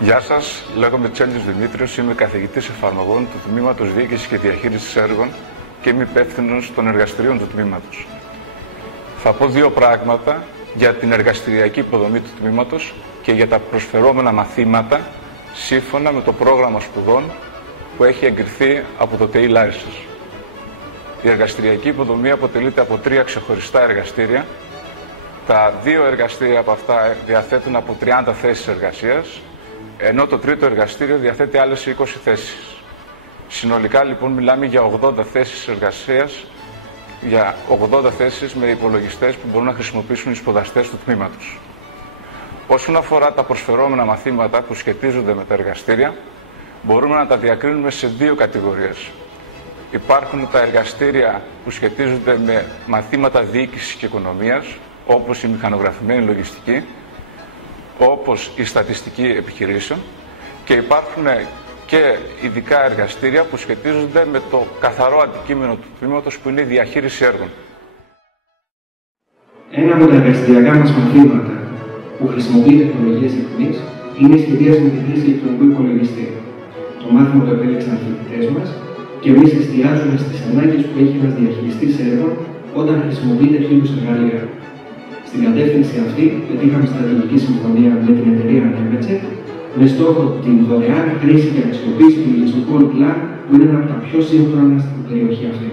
Γεια σας, λέγομαι Τσέλιος Δημήτριος, είμαι καθηγητής εφαρμογών του Τμήματος Διοίκησης και Διαχείρισης Έργων και είμαι υπεύθυνος των εργαστηρίων του Τμήματος. Θα πω δύο πράγματα για την εργαστηριακή υποδομή του Τμήματος και για τα προσφερόμενα μαθήματα σύμφωνα με το πρόγραμμα σπουδών που έχει εγκριθεί από το ΤΕΙ Λάρισας. Η εργαστηριακή υποδομή αποτελείται από 3 ξεχωριστά εργαστήρια. Τα 2 εργαστήρια από αυτά διαθέτουν από 30 θέσεις εργασίας, ενώ το τρίτο εργαστήριο διαθέτει άλλες 20 θέσεις. Συνολικά λοιπόν μιλάμε για 80 θέσεις εργασίας, για 80 θέσεις με υπολογιστές που μπορούν να χρησιμοποιήσουν οι σπουδαστές του τμήματος. Όσον αφορά τα προσφερόμενα μαθήματα που σχετίζονται με τα εργαστήρια, μπορούμε να τα διακρίνουμε σε 2 κατηγορίες. Υπάρχουν τα εργαστήρια που σχετίζονται με μαθήματα διοίκησης και οικονομίας, όπως η μηχανογραφημένη λογιστική, όπως η στατιστική επιχειρήσεων, και υπάρχουν και ειδικά εργαστήρια που σχετίζονται με το καθαρό αντικείμενο του τμήματος που είναι η διαχείριση έργων. Ένα από τα εργαστηριακά μας μαθήματα που χρησιμοποιεί τεχνολογίες εχμής είναι η σχεδίαση με τη χρήση ηλεκτρονικού υπολογιστή. Το μάθημα το επέλεξαν οι φοιτητές μας και εμείς εστιάζουμε στις ανάγκες που έχει ένας διαχειριστής έργων όταν χρησιμοποιεί τέτοιου είδους εργαλεία. Στην κατεύθυνση αυτή, πετύχαμε στρατηγική συμφωνία με την εταιρεία Nemetschek με στόχο την δωρεάν χρήση και αξιοποίηση του λογιστικού online που είναι ένα από τα πιο σύγχρονα στην περιοχή αυτή.